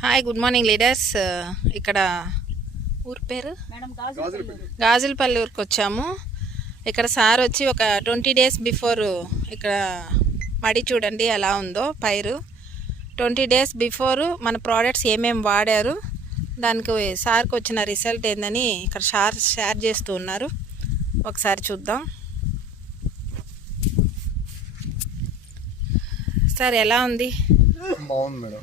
Hi, good morning leaders. ఇక్కడ ఊరి పేరు గాజులపల్లి ఊరికి వచ్చాము. ఇక్కడ సార్ వచ్చి ఒక 20 days బిఫోర్ ఇక్కడ మడి చూడండి ఎలా ఉందో పైరు. 20 days బిఫోర్ మన ప్రోడక్ట్స్ ఏమేమి వాడారు, దానికి సార్కి వచ్చిన రిజల్ట్ ఏందని ఇక్కడ షేర్ చేస్తూ ఉన్నారు. ఒకసారి చూద్దాం. సార్ ఎలా ఉంది? బాగుంది మేడం.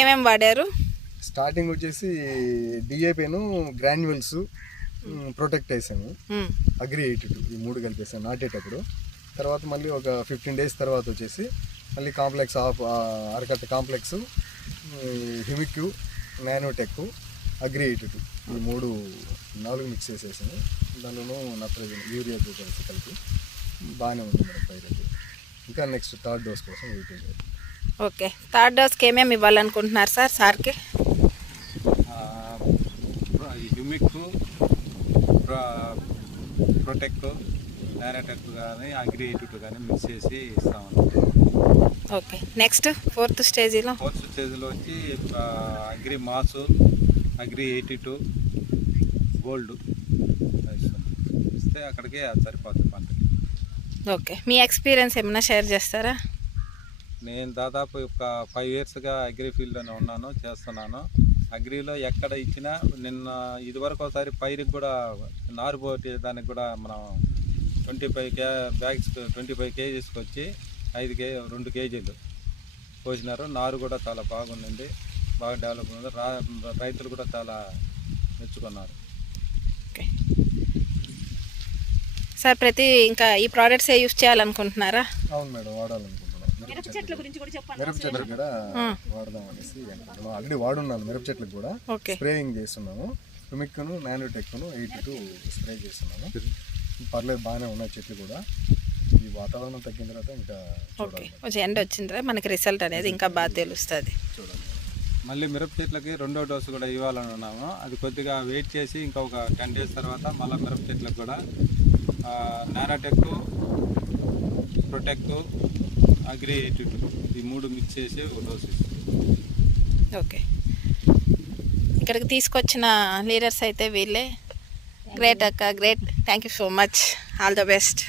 ఏమేమి వాడారు? స్టార్టింగ్ వచ్చేసి డిఏపీను, గ్రాన్యువల్స్, ప్రొటెక్ట్ వేసాము, అగ్రి 82 ఈ 3 కలిపేసాము నాటేటప్పుడు. తర్వాత మళ్ళీ ఒక 15 days తర్వాత వచ్చేసి మళ్ళీ కాంప్లెక్స్ అరకట్ట కాంప్లెక్స్, హిమిక్, నానోటెక్, అగ్రి 82 ఈ 4 మిక్స్ చేసేసాము. దానిలో నత్రజని, యూరియా కలిసి కలిపి బాగానే ఉంది మేడం పైరు. ఇంకా నెక్స్ట్ 3rd dose కోసం వెయిటింగ్. ఓకే, 3rd dose ఏమేమి ఇవ్వాలనుకుంటున్నారు సార్కి? హ్యూమిక్, ప్రొటెక్ట్, నానోటెక్ కానీ అగ్రి 82 కానీ మిక్స్ చేసి ఇస్తామన్నమాట. ఓకే, నెక్స్ట్ 4th స్టేజ్లో వచ్చి అగ్రి మాసు, అగ్రి 82, గోల్డ్ ఇస్తే అక్కడికే సరిపోతుంది పంటకి. ఓకే, మీ ఎక్స్పీరియన్స్ ఏమైనా షేర్ చేస్తారా? నేను దాదాపు ఒక 5 yearsగా అగ్రి ఫీల్డ్లోనే ఉన్నాను, చేస్తున్నాను. అగ్రిలో ఎక్కడ ఇచ్చినా ఇదివరకు ఒకసారి పైరుకి కూడా నారు పోటీ దానికి కూడా మనం 25 బ్యాగ్స్ 25 kgsకి వచ్చి 2 kgలు పోసినారు. నారు కూడా చాలా బాగుంది, బాగా డెవలప్ ఉంది. రైతులు కూడా చాలా మెచ్చుకున్నారు. ఓకే సార్, ఇంకా ఈ ప్రోడక్ట్స్ యూస్ చేయాలనుకుంటున్నారా? అవును మేడం, వాడాలనుకుంటున్నాను. మిరప చెట్లు కూడా వాడదాం అనేసి అనుకుంటున్నాం. ఆల్రెడీ వాడున్నాను మిరప చెట్లకు కూడా. స్ప్రేయింగ్ చేస్తున్నాము. హ్యూమిక్ను, నానోటెక్ను 82 స్ప్రే చేస్తున్నాము. పర్లేదు, బాగానే ఉన్నాయి చెట్లు కూడా. ఈ వాతావరణం తగ్గిన తర్వాత ఇంకా కొంచెం ఎండ వచ్చిన తర్వాత మనకి రిజల్ట్ అనేది ఇంకా బాగా తెలుస్తుంది. చూడండి. మళ్ళీ మిరప చెట్లకి 2వ డోసు కూడా ఇవ్వాలని ఉన్నాము. అది కొద్దిగా వెయిట్ చేసి ఇంకా ఒక 10 days తర్వాత మళ్ళీ మిరప చెట్లకు కూడా నానోటెక్, ప్రొటెక్ట్, అగ్రి 82 ఈ 3 మిక్స్ చేసి ఒక డోసు ఇస్తాం. ఓకే, ఇక్కడికి తీసుకొచ్చిన లీడర్స్ అయితే వీళ్ళే. గ్రేట్ అక్క, great. Thank you so much. All the best.